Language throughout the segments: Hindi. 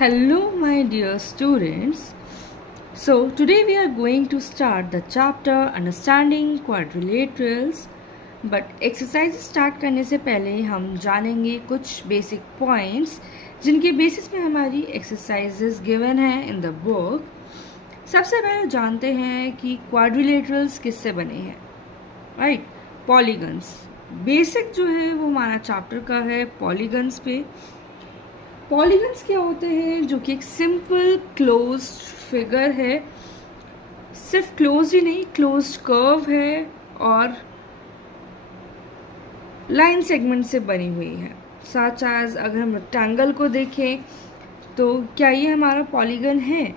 Hello, my dear students. So, today we are going to start the chapter Understanding Quadrilaterals. But exercise start करने से पहले हम जानेंगे कुछ बेसिक पॉइंट्स जिनके बेसिस पे हमारी एक्सरसाइजेस गिवन है इन द बुक. सबसे पहले जानते हैं कि क्वाड्रिलेटरल्स किससे बने हैं. Right, polygons. बेसिक जो है वो हमारा चैप्टर का है पॉलीगन्स पे. पॉलीगन्स क्या होते हैं, जो कि एक सिंपल क्लोज्ड फिगर है. सिर्फ क्लोज्ड ही नहीं, क्लोज्ड कर्व है और लाइन सेगमेंट से बनी हुई है. सच एज अगर हम रेक्टेंगल को देखें तो क्या ये हमारा पॉलीगन है?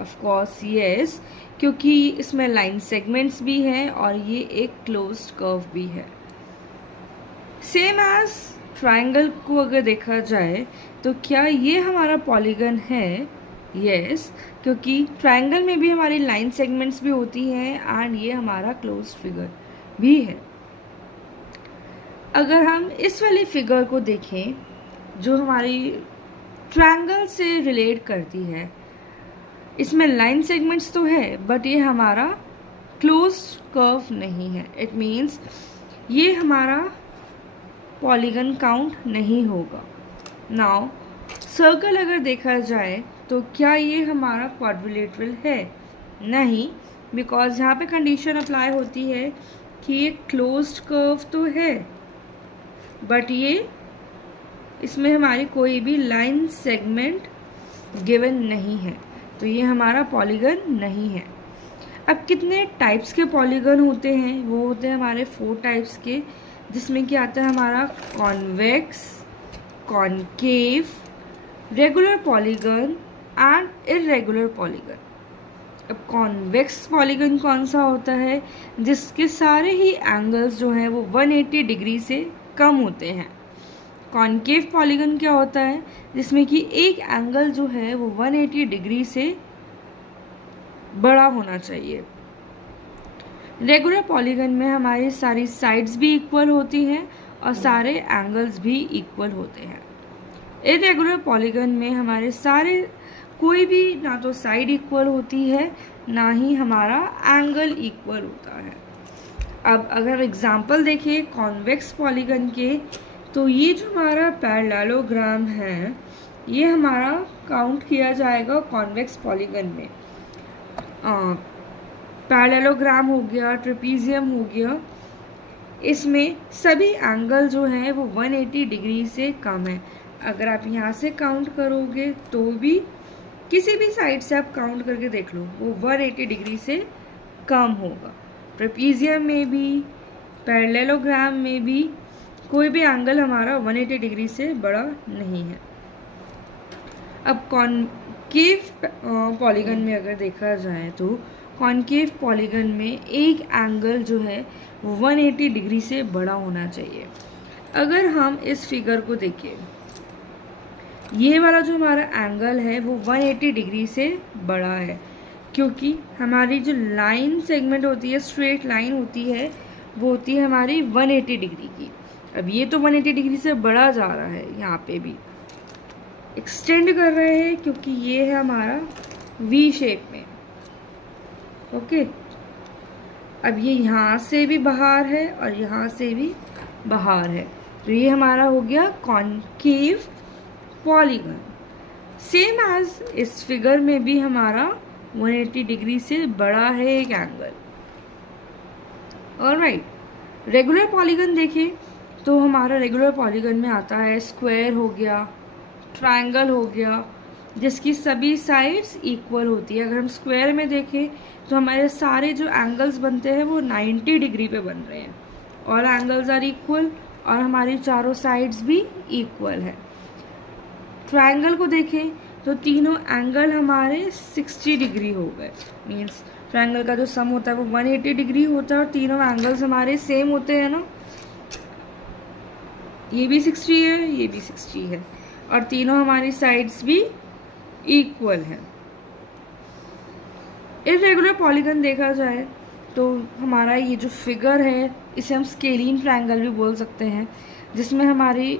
ऑफ कोर्स यस, क्योंकि इसमें लाइन सेगमेंट्स भी हैं और ये एक क्लोज्ड कर्व भी है. सेम एज ट्रायंगल को अगर देखा जाए तो क्या ये हमारा पॉलीगन है? यस, क्योंकि ट्रायंगल में भी हमारी लाइन सेगमेंट्स भी होती हैं एंड ये हमारा क्लोज्ड फिगर भी है. अगर हम इस वाली फिगर को देखें जो हमारी ट्रायंगल से रिलेट करती है, इसमें लाइन सेगमेंट्स तो है बट ये हमारा क्लोज्ड कर्व नहीं है. इट मीन्स ये हमारा पॉलीगन काउंट नहीं होगा. नाउ सर्कल अगर देखा जाए तो क्या ये हमारा क्वाड्रिलेटरल है? नहीं, बिकॉज यहाँ पे कंडीशन अप्लाई होती है कि ये क्लोज्ड कर्व तो है बट ये इसमें हमारी कोई भी लाइन सेगमेंट गिवन नहीं है, तो ये हमारा पॉलीगन नहीं है. अब कितने टाइप्स के पॉलीगन होते हैं? वो होते हैं हमारे 4 टाइप्स के, जिसमें क्या आता है हमारा convex, concave, regular polygon and irregular polygon. अब कॉन्वेक्स पॉलीगन कौन सा होता है? जिसके सारे ही एंगल्स जो हैं वो 180 डिग्री से कम होते हैं. कॉनकेव पॉलीगन क्या होता है? जिसमें कि एक एंगल जो है वो 180 डिग्री से बड़ा होना चाहिए. रेगुलर पॉलीगन में हमारी सारी साइड्स भी इक्वल होती हैं और सारे एंगल्स भी इक्वल होते हैं. इरेगुलर पॉलीगन में हमारे सारे कोई भी ना तो साइड इक्वल होती है ना ही हमारा एंगल इक्वल होता है. अब अगर एग्जांपल देखें कॉन्वेक्स पॉलीगन के, तो ये जो हमारा पैरेललोग्राम है ये हमारा काउंट किया जाएगा कॉन्वेक्स पॉलीगन में. पैरेललोग्राम हो गया, ट्रेपीजियम हो गया, इसमें सभी एंगल जो है वो 180 डिग्री से कम है. अगर आप यहाँ से काउंट करोगे तो भी किसी भी साइड से आप काउंट करके देख लो, वो 180 डिग्री से कम होगा. ट्रेपीजियम में भी, पैरेललोग्राम में भी कोई भी एंगल हमारा 180 डिग्री से बड़ा नहीं है. अब कॉनकेव पॉलीगन में अगर देखा जाए तो कॉनकेव पॉलीगन में एक एंगल जो है वो 180 डिग्री से बड़ा होना चाहिए. अगर हम इस फिगर को देखें, ये वाला जो हमारा एंगल है वो 180 डिग्री से बड़ा है, क्योंकि हमारी जो लाइन सेगमेंट होती है, स्ट्रेट लाइन होती है, वो होती है हमारी 180 डिग्री की. अब ये तो 180 डिग्री से बड़ा जा रहा है, यहाँ पे भी एक्सटेंड कर रहे हैं क्योंकि ये है हमारा वी शेप में. ओके, अब ये यहाँ से भी बाहर है और यहाँ से भी बाहर है, तो ये हमारा हो गया कॉनकेव पॉलीगन. सेम एज इस फिगर में भी हमारा 180 डिग्री से बड़ा है एक एंगल. ऑलराइट, रेगुलर पॉलीगन देखें तो हमारा रेगुलर पॉलीगन में आता है स्क्वायर हो गया, ट्रायंगल हो गया, जिसकी सभी साइड्स इक्वल होती है. अगर हम स्क्वायर में देखें तो हमारे सारे जो एंगल्स बनते हैं वो 90 डिग्री पे बन रहे हैं, और एंगल्स आर इक्वल और हमारी चारों साइड्स भी इक्वल है. ट्रायंगल को देखें तो तीनों एंगल हमारे 60 डिग्री हो गए. मीन्स ट्रायंगल का जो सम होता है वो 180 डिग्री होता है और तीनों एंगल्स हमारे सेम होते हैं ना. ये भी 60 है, ये भी 60 है और तीनों हमारी साइड्स भी इक्वल है. इर्रेगुलर पॉलीगन देखा जाए तो हमारा ये जो फिगर है इसे हम स्केलीन ट्रायंगल भी बोल सकते हैं, जिसमें हमारी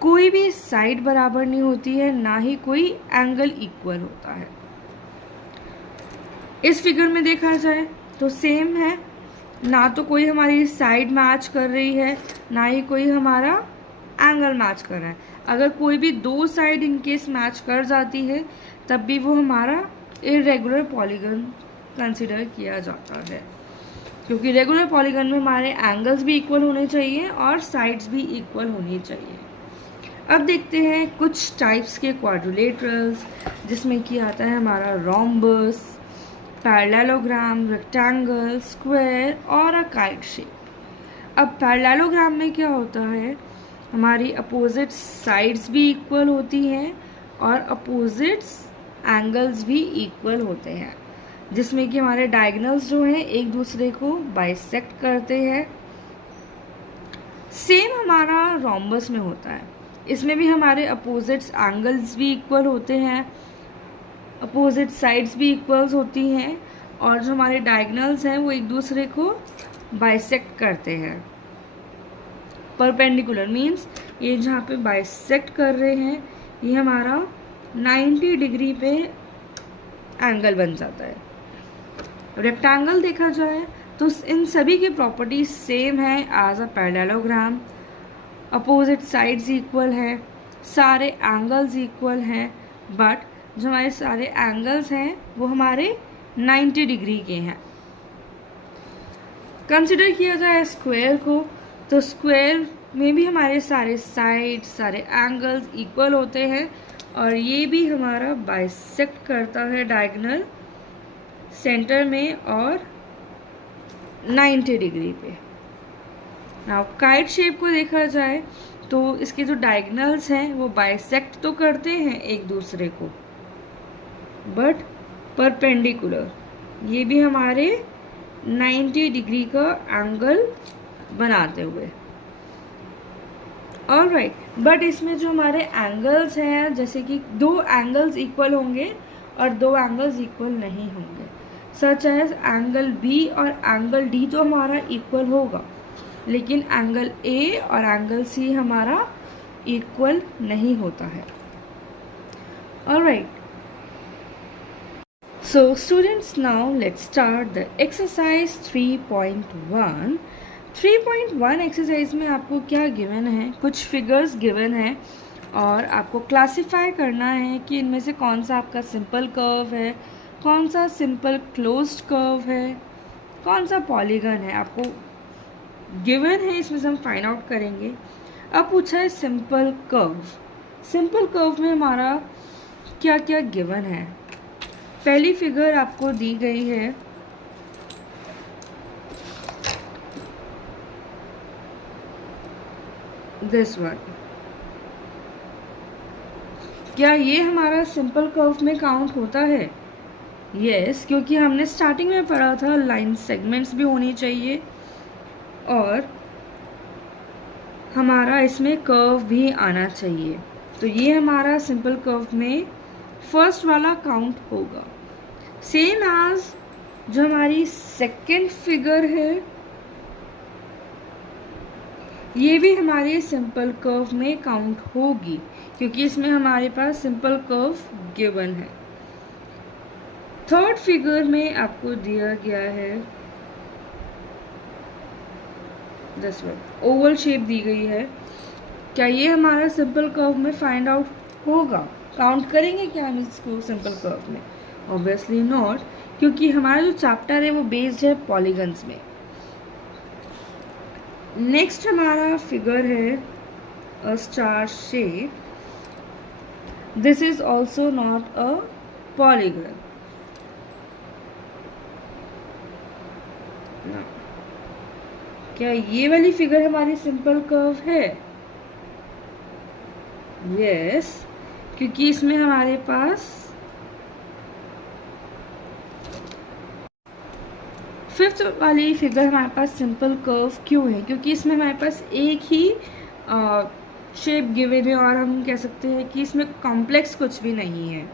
कोई भी साइड बराबर नहीं होती है, ना ही कोई एंगल इक्वल होता है। इस फिगर में देखा जाए तो सेम है, ना तो कोई हमारी साइड मैच कर रही है, ना ही कोई हमारा एंगल मैच कर रहा है। अगर कोई भी दो साइड इनकेस मैच कर जाती है तब भी वो हमारा इरेगुलर पॉलीगन कंसिडर किया जाता है, क्योंकि रेगुलर पॉलीगन में हमारे एंगल्स भी इक्वल होने चाहिए और साइड्स भी इक्वल होनी चाहिए। अब देखते हैं कुछ टाइप्स के क्वाड्रिलेटरल्स, जिसमें कि आता है हमारा रोम्बस, पैरेललोग्राम, रेक्टेंगल, स्क्वायर और अ काइट शेप। अब पैरेललोग्राम में क्या होता है, हमारी अपोजिट साइड्स भी इक्वल होती हैं और अपोजिट्स एंगल्स भी इक्वल होते हैं, जिसमें कि हमारे डायगोनल्स जो हैं एक दूसरे को बाइसेक्ट करते हैं। सेम हमारा रोम्बस में होता है, इसमें भी हमारे अपोजिट्स एंगल्स भी इक्वल होते हैं, अपोजिट साइड्स भी इक्वल्स होती हैं और जो हमारे डायगोनल्स हैं वो एक दूसरे को बाइसेक्ट करते हैं। परपेंडिकुलर मीन्स ये जहाँ पे बाइसेक्ट कर रहे हैं ये हमारा 90 डिग्री पे एंगल बन जाता है। रेक्टेंगल देखा जाए तो इन सभी की प्रॉपर्टीज सेम है as a parallelogram. Opposite sides equal है, सारे एंगल्स इक्वल हैं, बट जो हमारे सारे एंगल्स हैं वो हमारे 90 डिग्री के हैं। कंसिडर किया जाए स्क्वायर को तो स्क्वायर में भी हमारे सारे साइड सारे एंगल्स इक्वल होते हैं और ये भी हमारा बाइसेक्ट करता है डायगोनल सेंटर में और 90 डिग्री पे। नाउ काइट शेप को देखा जाए तो इसके जो डायगोनल्स हैं वो बाइसेक्ट तो करते हैं एक दूसरे को, बट परपेंडिकुलर, ये भी हमारे 90 डिग्री का एंगल बनाते हुए। ऑलराइट, बट इसमें जो हमारे एंगल्स हैं, जैसे कि दो एंगल्स इक्वल होंगे और दो एंगल्स इक्वल नहीं होंगे, सच एज एंगल बी और एंगल डी तो हमारा इक्वल होगा, लेकिन एंगल ए और एंगल सी हमारा इक्वल नहीं होता है। Alright, so students, now let's start the exercise 3.1. 3.1 exercise में आपको क्या गिवन है, कुछ फिगर्स गिवन है और आपको क्लासिफाई करना है कि इनमें से कौन सा आपका सिंपल कर्व है, कौन सा सिंपल क्लोज्ड कर्व है, कौन सा पॉलीगन है, आपको गिवन है, इसमें से हम फाइंड आउट करेंगे। अब पूछा है सिंपल कर्व। सिंपल कर्व में हमारा क्या क्या गिवन है। पहली फिगर आपको दी गई है, दिस वन। क्या ये हमारा सिंपल कर्व में काउंट होता है? यस, क्योंकि हमने स्टार्टिंग में पढ़ा था लाइन सेगमेंट्स भी होनी चाहिए और हमारा इसमें कर्व भी आना चाहिए, तो ये हमारा सिंपल कर्व में फर्स्ट वाला काउंट होगा। सेम एज जो हमारी सेकेंड फिगर है, ये भी हमारे सिंपल कर्व में काउंट होगी, क्योंकि इसमें हमारे पास सिंपल कर्व गिवन है। थर्ड फिगर में आपको दिया गया है दिस वन, ओवल शेप दी गई है। क्या ये हमारा सिंपल कर्व में फाइंड आउट होगा? काउंट करेंगे क्या हम इसको सिंपल कर्व में? ऑब्वियसली नॉट, क्योंकि हमारा जो चैप्टर है वो बेस्ड है पॉलीगन्स में। नेक्स्ट हमारा फिगर है a star shape. This is also not a polygon. क्या ये वाली फिगर हमारी सिंपल कर्व है? यस, क्योंकि इसमें हमारे पास फिफ्थ वाली फिगर हमारे पास सिंपल कर्व क्यों है? क्योंकि इसमें हमारे पास एक ही शेप गिवन है और हम कह सकते हैं कि इसमें कॉम्प्लेक्स कुछ भी नहीं है।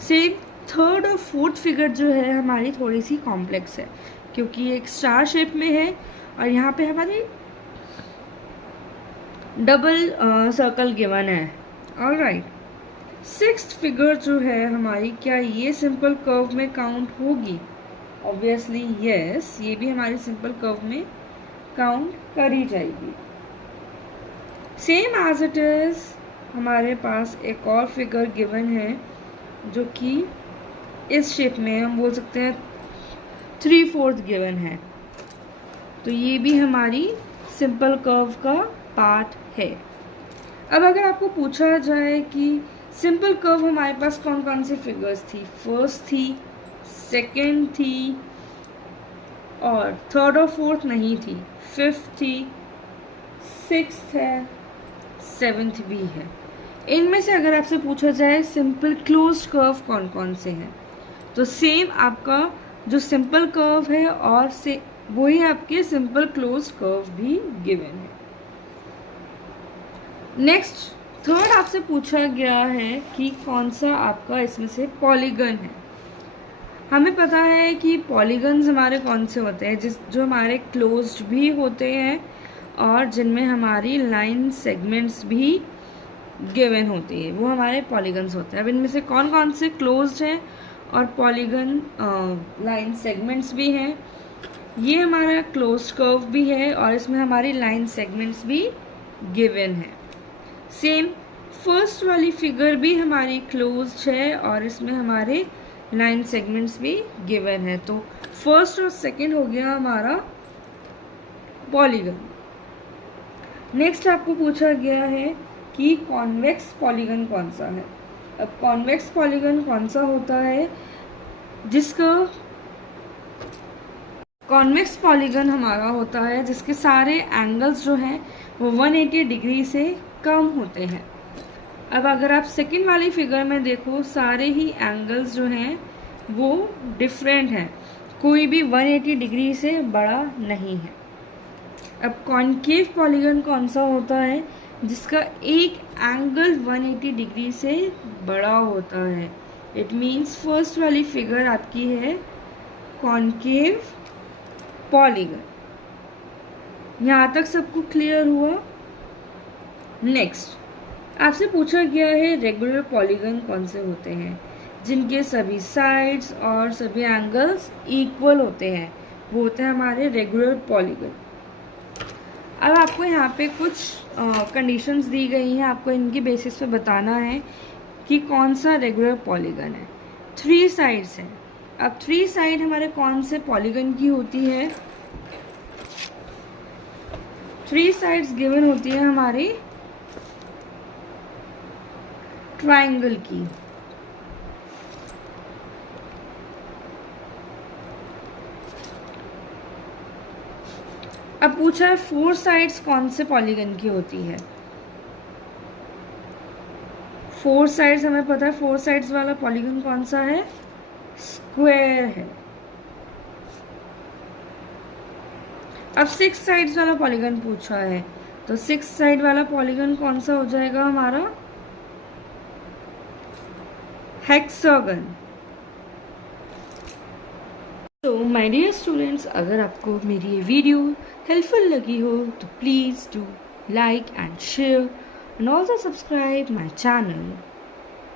सेम थर्ड और फोर्थ फिगर जो है हमारी थोड़ी सी कॉम्प्लेक्स है, क्योंकि एक स्टार शेप में है और यहाँ पे हमारी डबल सर्कल गिवन है। ऑलराइट, सिक्स्थ फिगर जो है हमारी, क्या ये सिंपल कर्व में काउंट होगी? ऑब्वियसली यस, ये भी हमारी सिंपल कर्व में काउंट करी जाएगी। सेम एज इट इज हमारे पास एक और फिगर गिवन है जो कि इस शेप में हम बोल सकते हैं 3/4 गिवन है, तो ये भी हमारी सिंपल कर्व का पार्ट है। अब अगर आपको पूछा जाए कि सिंपल कर्व हमारे पास कौन कौन सी फिगर्स थी, फर्स्ट थी, सेकंड थी और थर्ड और फोर्थ नहीं थी, फिफ्थ थी, सिक्स्थ है, सेवेंथ भी है। इनमें से अगर आपसे पूछा जाए सिंपल क्लोज्ड कर्व कौन कौन से हैं, तो सेम आपका जो सिंपल कर्व है और से वही आपके सिंपल क्लोज्ड कर्व भी गिवन है। नेक्स्ट थर्ड आपसे पूछा गया है कि कौन सा आपका इसमें से पॉलीगन है। हमें पता है कि पॉलीगन्स हमारे कौन से होते हैं, जो हमारे क्लोज्ड भी होते हैं और जिनमें हमारी लाइन सेगमेंट्स भी गिवन होती है, वो हमारे पॉलीगन्स होते हैं। अब इनमें से कौन कौन से क्लोज्ड हैं और पॉलीगन लाइन सेगमेंट्स भी हैं। ये हमारा क्लोज्ड कर्व भी है और इसमें हमारी लाइन सेगमेंट्स भी गिवन है। सेम फर्स्ट वाली फिगर भी हमारी क्लोज्ड है और इसमें हमारे लाइन सेगमेंट्स भी गिवन है, तो फर्स्ट और सेकंड हो गया हमारा पॉलीगन। नेक्स्ट आपको पूछा गया है कि कॉन्वेक्स पॉलीगन कौन सा है। अब कॉन्वेक्स पॉलीगन कौन सा होता है, जिसका कॉन्वेक्स पॉलीगन हमारा होता है जिसके सारे एंगल्स जो हैं वो 180 डिग्री से कम होते हैं। अब अगर आप सेकंड वाली फिगर में देखो, सारे ही एंगल्स जो हैं वो डिफरेंट हैं, कोई भी 180 डिग्री से बड़ा नहीं है। अब कॉन्केव पॉलीगन कौन सा होता है, जिसका एक एंगल 180 डिग्री से बड़ा होता है। इट मीन्स फर्स्ट वाली फिगर आपकी है कॉन्केव पॉलीगन। यहाँ तक सबको क्लियर हुआ? नेक्स्ट आपसे पूछा गया है रेगुलर पॉलीगन कौन से होते हैं, जिनके सभी साइड्स और सभी एंगल्स इक्वल होते हैं, वो होते हैं हमारे रेगुलर पॉलीगन। अब आपको यहाँ पे कुछ कंडीशंस दी गई हैं, आपको इनकी बेसिस पे बताना है कि कौन सा रेगुलर पॉलीगन है। 3 साइड्स हैं। अब 3 साइड हमारे कौन से पॉलीगन की होती है? 3 साइड्स गिवन होती है हमारी ट्राइंगल की। अब पूछा है 4 साइड्स कौन से पॉलीगन की होती है। 4 साइड्स हमें पता है, 4 साइड्स वाला पॉलीगन कौन सा है? स्क्वायर है। अब 6 साइड्स वाला पॉलीगन पूछा है, तो 6 साइड वाला पॉलीगन कौन सा हो जाएगा हमारा? हेक्सागन। तो माय डियर स्टूडेंट्स, अगर आपको मेरी ये वीडियो हेल्पफुल लगी हो तो please do like and share and also subscribe my channel.